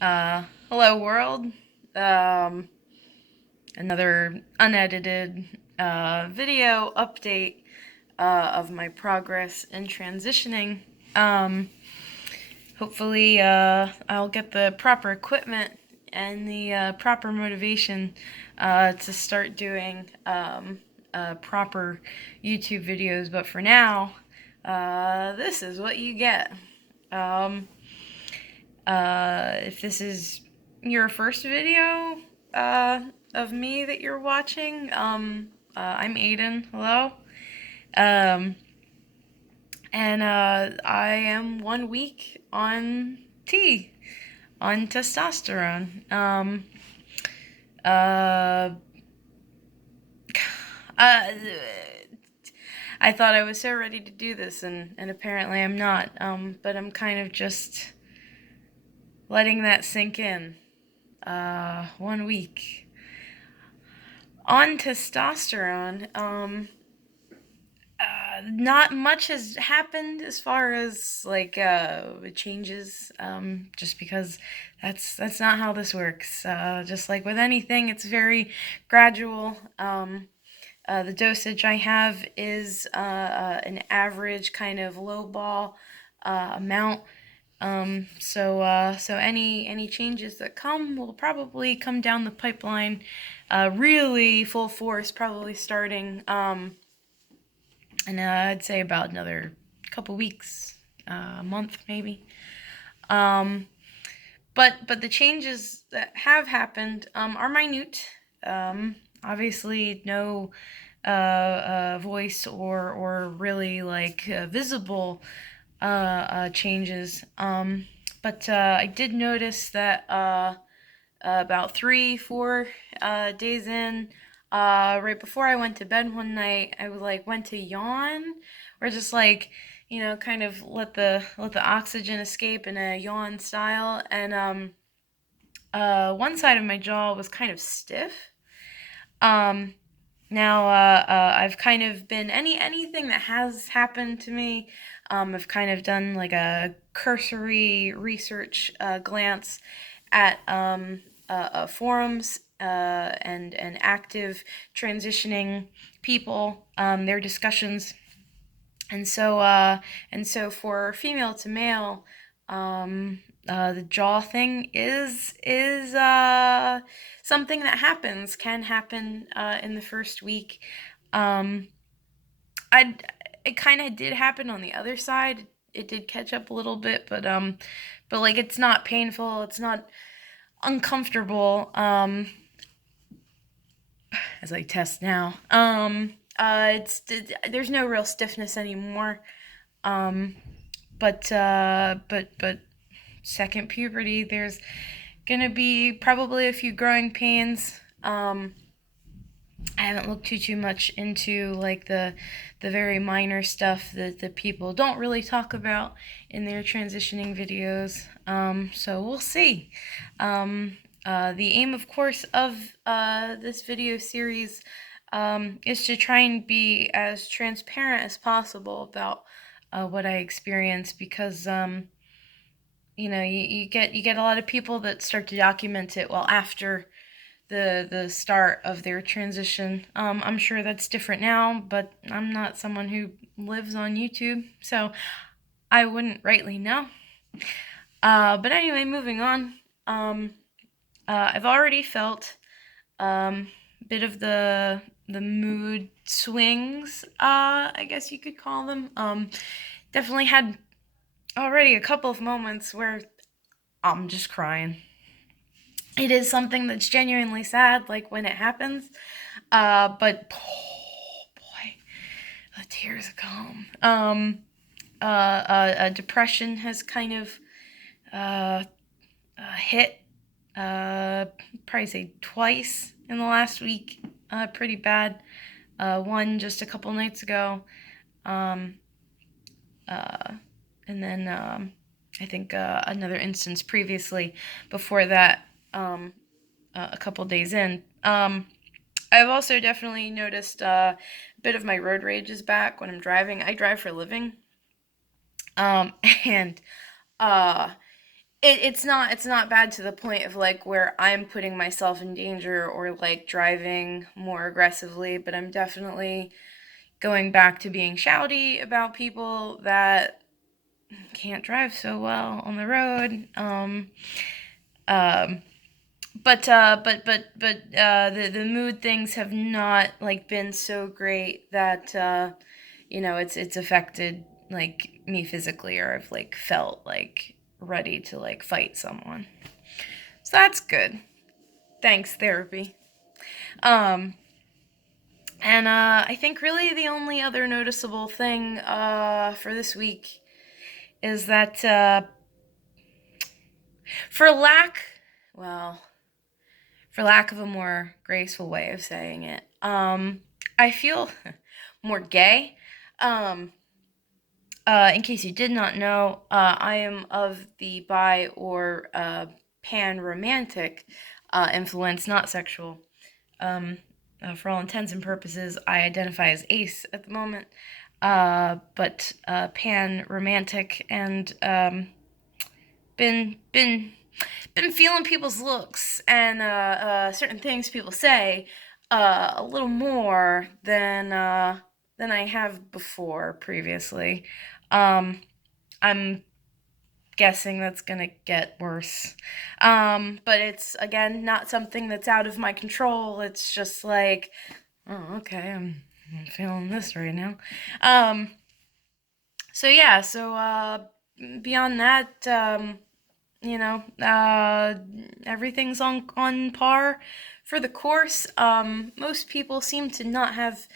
Hello world. Um, Another unedited video update of my progress in transitioning. Um, Hopefully, I'll get the proper equipment and the proper motivation to start doing proper YouTube videos. But for now, this is what you get. Um, if this is your first video of me that you're watching, I'm Aiden. Hello. Um, and I am 1 week on T, on testosterone. Uh, uh, I thought I was so ready to do this, and apparently I'm not. But I'm kind of just letting that sink in. 1 week on testosterone. Not much has happened as far as like changes. Just because that's not how this works. Just like with anything, it's very gradual. The dosage I have is an average kind of low ball amount. So any changes that come will probably come down the pipeline, really full force, probably starting, and I'd say about another couple weeks, a month maybe. Um, but the changes that have happened are minute. Obviously, no voice or really like visible changes. But I did notice that about 3, 4 days in, right before I went to bed one night, I like went to yawn, or just like kind of let the oxygen escape in a yawn style, and one side of my jaw was kind of stiff. Um, Now, I've kind of been anything that has happened to me. I've kind of done like a cursory research glance at forums and active transitioning people, their discussions, and so for female to male, the jaw thing is something that can happen in the first week. Um, I It kind of did happen on the other side. It did catch up a little bit, but like it's not painful. It's not uncomfortable. As I test now. It's there's no real stiffness anymore. Um, but second puberty, there's gonna be probably a few growing pains. I haven't looked too much into like the very minor stuff that the people don't really talk about in their transitioning videos. So we'll see. The aim, of course, of this video series is to try and be as transparent as possible about what I experience, because you get a lot of people that start to document it well after the start of their transition. I'm sure that's different now, but I'm not someone who lives on YouTube, so I wouldn't rightly know. But anyway, moving on. I've already felt a bit of the mood swings, I guess you could call them. Definitely had already a couple of moments where I'm just crying. It is something that's genuinely sad, like when it happens. But oh boy, the tears come. Depression has kind of uh, hit. Probably say twice in the last week. Pretty bad. One just a couple nights ago. Um, uh, and then I think another instance previously before that, a couple days in. I've also definitely noticed a bit of my road rage is back when I'm driving. I drive for a living. Um, and uh, it's not bad to the point of like where I'm putting myself in danger or like driving more aggressively, but I'm definitely going back to being shouty about people that can't drive so well on the road. Um, but the mood things have not like been so great that it's affected like me physically, or I've like felt like ready to like fight someone. So that's good. Thanks, therapy. Um, and I think really the only other noticeable thing for this week is that for lack, well, for lack of a more graceful way of saying it, I feel more gay. Um, in case you did not know, I am of the bi or pan romantic influence, not sexual. For all intents and purposes, I identify as ace at the moment, but pan romantic, and been feeling people's looks and certain things people say a little more than I have before previously. Um, I'm guessing that's gonna get worse. But it's again not something that's out of my control. It's just like, oh, okay, I'm feeling this right now. Um, so yeah, so beyond that, everything's on par for the course. Most people seem to not have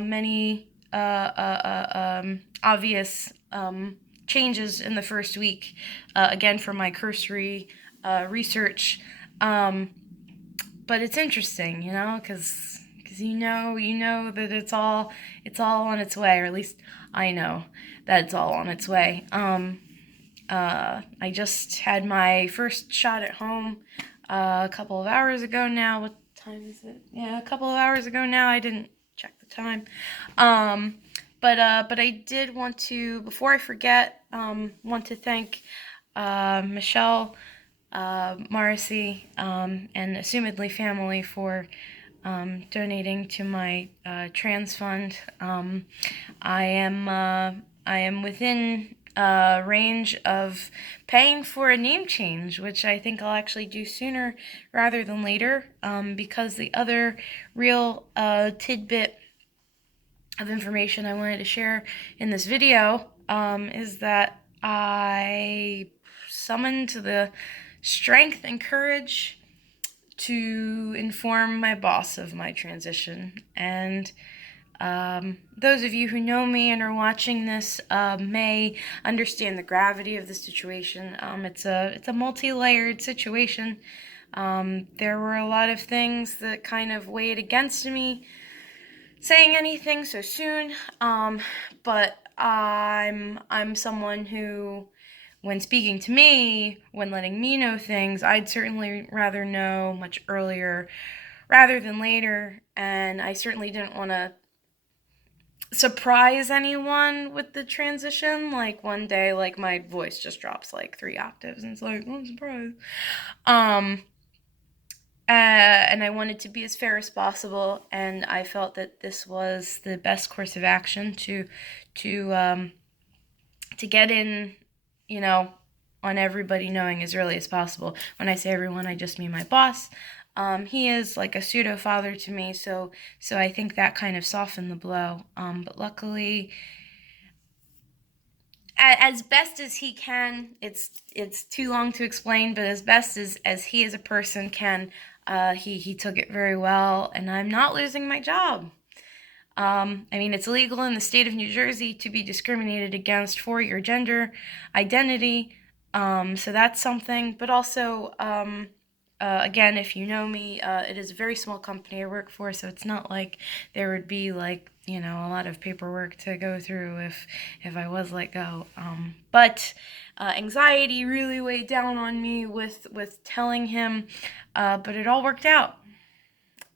many obvious changes in the first week. Again, from my cursory research, but it's interesting, because you know that it's all on its way, or at least I know that it's all on its way. I just had my first shot at home a couple of hours ago now. What time is it? Yeah, a couple of hours ago now. I didn't check the time. But I did want to, before I forget, want to thank Michelle, Morrissey, and assumedly family for donating to my trans fund. I am within range of paying for a name change, which I think I'll actually do sooner rather than later, because the other real tidbit of information I wanted to share in this video is that I summoned the strength and courage to inform my boss of my transition. And those of you who know me and are watching this may understand the gravity of the situation. It's a multi-layered situation. There were a lot of things that kind of weighed against me saying anything so soon. But I'm someone who, when speaking to me, when letting me know things, I'd certainly rather know much earlier rather than later. And I certainly didn't want to surprise anyone with the transition. Like one day, like my voice just drops like 3 octaves, and it's like, oh, I'm surprised. And I wanted to be as fair as possible, and I felt that this was the best course of action to get in, on everybody knowing as early as possible. When I say everyone, I just mean my boss. He is like a pseudo father to me, so I think that kind of softened the blow. But luckily, as best as he can, it's too long to explain, but as best as he as a person can, he took it very well, and I'm not losing my job. I mean, it's illegal in the state of New Jersey to be discriminated against for your gender identity, so that's something. But also, again, if you know me, it is a very small company I work for, so it's not like there would be like, a lot of paperwork to go through if I was let go. But anxiety really weighed down on me with telling him, but it all worked out,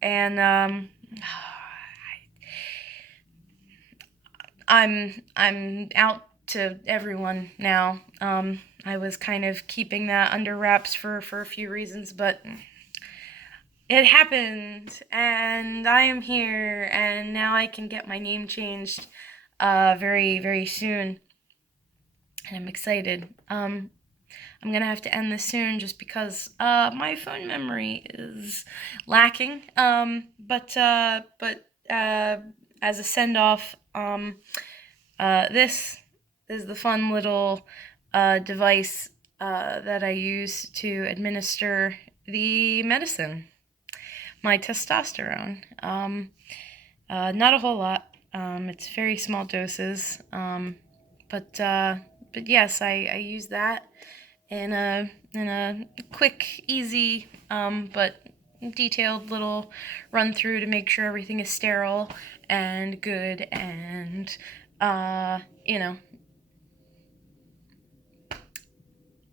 and I'm out to everyone now. I was kind of keeping that under wraps for a few reasons, but it happened, and I am here, and now I can get my name changed very, very soon, and I'm excited. I'm gonna have to end this soon just because my phone memory is lacking. But as a send off, this is the fun little device that I use to administer the medicine, my testosterone. Not a whole lot. It's very small doses. But yes, I use that in a quick, easy, but detailed little run through to make sure everything is sterile and good and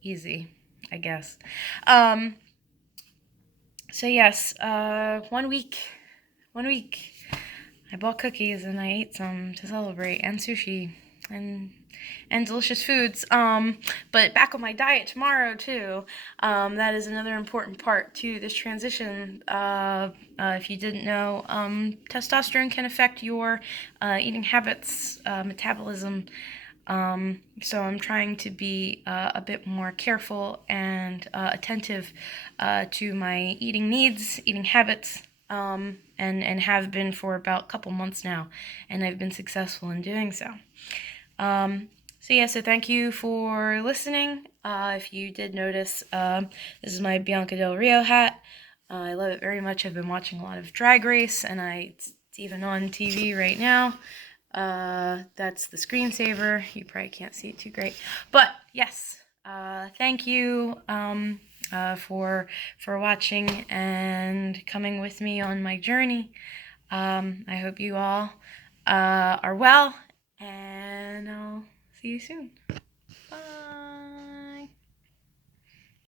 easy, I guess. So yes, 1 week, I bought cookies and I ate some to celebrate, and sushi, and delicious foods. But back on my diet tomorrow too. That is another important part to this transition. If you didn't know, testosterone can affect your eating habits, metabolism. So I'm trying to be a bit more careful and attentive to my eating needs, eating habits, and have been for about a couple months now, and I've been successful in doing so. So thank you for listening. If you did notice, this is my Bianca Del Rio hat. I love it very much. I've been watching a lot of Drag Race, and it's even on TV right now. That's the screensaver. You probably can't see it too great, but yes, thank you for watching and coming with me on my journey. I hope you all are well, and I'll see you soon. Bye.